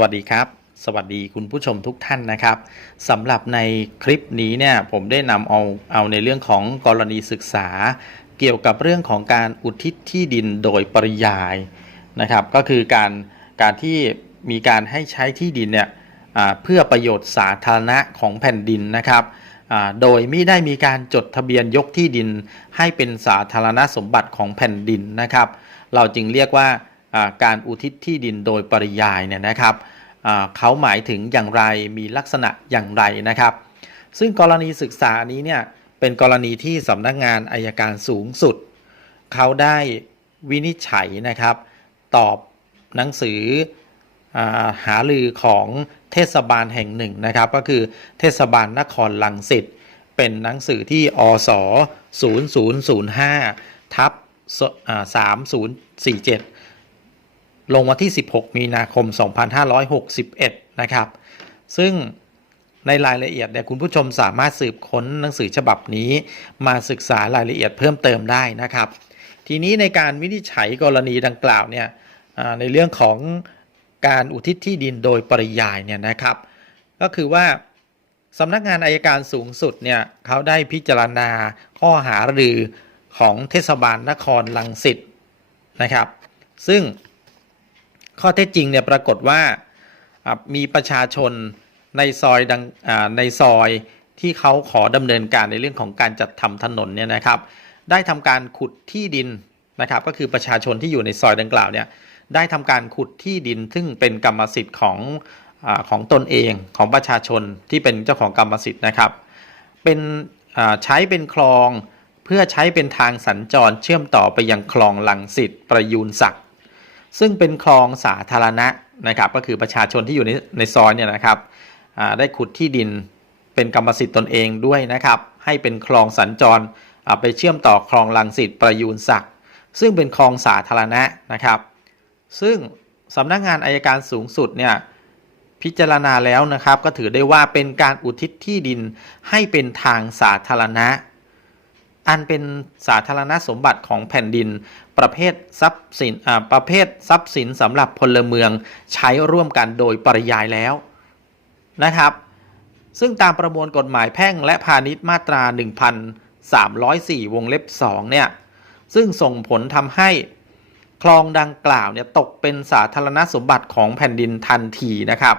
วัสดีครับ สวัสดีคุณผู้ชมทุกท่านนะครับสำหรับในคลิปนี้เนี่ยผมได้นำเอาเอาในเรื่องของกรณีศึกษา เกี่ยวกับเรื่องของการอุทิศที่ดินโดยปริยายนะครับ ก็คือการการที่มีการให้ใช้ที่ดินเนี่ยเพื่อประโยชน์สาธารณะของแผ่นดินนะครับโดยไม่ได้มีการจดทะเบียนยกที่ดิน ให้เป็นสาธารณสมบัติของแผ่นดินนะครับ เราจึงเรียกว่า การอุทิศที่ดินโดยปริยายเนี่ยนะครับเขาหมายถึงอย่างไรมีลักษณะอย่างไรนะครับ ซึ่งกรณีศึกษานี้เนี่ยเป็นกรณีที่สำนักงานอายการสูงสุด เขาได้วินิจฉัยนะครับ ตอบหนังสืออหาลือของเทศบาลแห่งหนึ่งนะครับ ก็คือเทศบาลนครลังสิตเป็นหนังสือที่อส0005ทับอ่า3047 ลงวันที่ 16 มีนาคม 2561 นะครับ ซึ่งในรายละเอียดเนี่ยคุณผู้ชมสามารถสืบค้นหนังสือฉบับนี้ มาศึกษารายละเอียดเพิ่มเติมได้นะครับ ทีนี้ในการวินิจฉัยกรณีดังกล่าวเนี่ยในเรื่องของการอุทิศที่ดินโดยปริยายเนี่ยนะครับ ก็คือว่าสำนักงานอายการสูงสุดเนี่ยเขาได้พิจารณาข้อหารือของเทศบาลนครลังสิตนะครับ ซึ่ง ข้อเท็จจริงเนี่ยปรากฏว่ามีประชาชนในซอยดังในซอยที่เขาขอดำเนินการในเรื่องของการจัดทำถนนเนี่ยนะครับ ได้ทำการขุดที่ดินนะครับ ก็คือประชาชนที่อยู่ในซอยดังกล่าวเนี่ยได้ทำการขุดที่ดิน ซึ่งเป็นกรรมสิทธิ์ของอของตนเองของประชาชนที่เป็นเจ้าของกรรมสิทธิ์นะครับ เป็นใช้เป็นคลองเพื่อใช้เป็นทางสัญจรเชื่อมต่อไปยังคลองลังสิตประยูนศักดิ์ ซึ่งเป็นคลองสาธารณะนะครับ ก็คือประชาชนที่อยู่ในในซอยเนี่ยนะครับได้ขุดที่ดินเป็นกรรมสิทธิ์ตนเองด้วยนะครับ ให้เป็นคลองสัญจรไปเชื่อมต่อคลองลังสิตประยูนศักดิ์ซึ่งเป็นคลองสาธารณะนะครับ ซึ่งสำนักงานอายการสูงสุดเนี่ยพิจารณาแล้วนะครับ ก็ถือได้ว่าเป็นการอุทิศที่ดินให้เป็นทางสาธารณะ อันเป็นสาธารณสมบัติของแผ่นดิน ประเภททรัพย์สินประเภททรัพย์สินสำหรับพลเมืองใช้ร่วมกันโดยปริยายแล้วนะครับ ซึ่งตามประมวลกฎหมายแพ่งและพาณิชย์มาตรา 1304 วงเล็บ2เนี่ยซึ่งส่งผลทำให้คลองดังกล่าวเนี่ยตกเป็นสาธารณสมบัติของแผ่นดินทันทีนะครับ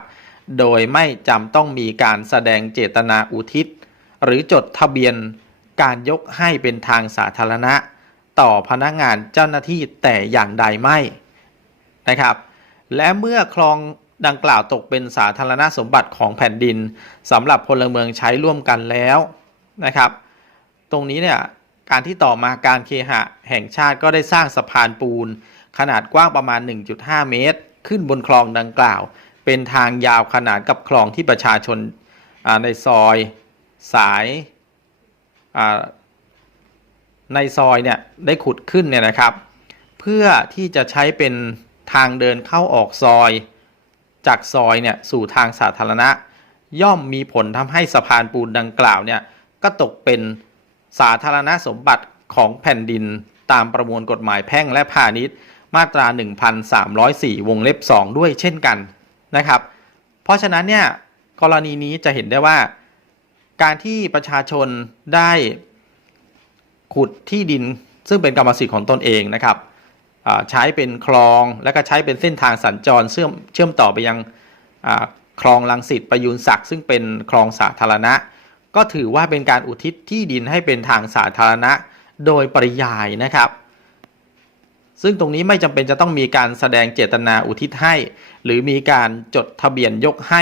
โดยไม่จำต้องมีการแสดงเจตนาอุทิศ หรือจดทะเบียน การยกให้เป็นทางสาธารณะ ต่อพนักงานเจ้าหน้าที่แต่อย่างใดไม่นะครับ และเมื่อคลองดังกล่าวตกเป็นสาธารณสมบัติของแผ่นดินสำหรับพลเมืองใช้ร่วมกันแล้วนะครับ ตรงนี้เนี่ยการที่ต่อมาการเคหะแห่งชาติก็ได้สร้างสะพานปูน ขนาดกว้างประมาณ 1.5 เมตร ขึ้นบนคลองดังกล่าว เป็นทางยาวขนานกับคลองที่ประชาชนในซอยสาย ในซอยเนี่ยได้ขุดขึ้นเนี่ยนะครับ เพื่อที่จะใช้เป็นทางเดินเข้าออกซอย จากซอยเนี่ยสู่ทางสาธารณะ ย่อมมีผลทำให้สะพานปูนดังกล่าวเนี่ยก็ตกเป็นสาธารณสมบัติของแผ่นดินตามประมวลกฎหมายแพ่งและพาณิชย์ มาตรา 1304 วงเล็บ 2 ด้วยเช่นกันนะครับ เพราะฉะนั้นเนี่ยกรณีนี้จะเห็นได้ว่า การที่ประชาชนได้ขุดที่ดินซึ่งเป็นกรรมสิทธิ์ของตนเองนะครับใช้เป็นคลองและก็ใช้เป็นเส้นทางสัญจรเชื่อมเชื่อมต่อไปยังคลองลังสิตประยูนศักดิ์ซึ่งเป็นคลองสาธารณะ ก็ถือว่าเป็นการอุทิศที่ดินให้เป็นทางสาธารณะโดยปริยายนะครับ ซึ่งตรงนี้ไม่จำเป็นจะต้องมีการแสดงเจตนาอุทิศให้ หรือมีการจดทะเบียนยกให้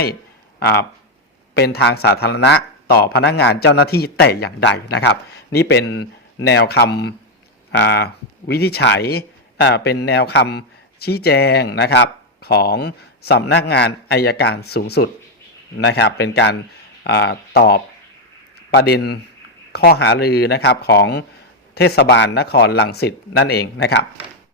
เป็นทางสาธารณะ ต่อพนักงานเจ้าหน้าที่แต่อย่างใดนะครับ นี่เป็นแนวคำวินิจฉัยเป็นแนวคำชี้แจงนะครับของสำนักงานอายการสูงสุดนะครับ เป็นการอาตอบประเด็นข้อหารือนะครับของเทศบาลนครลังสิตนั่นเองนะครับ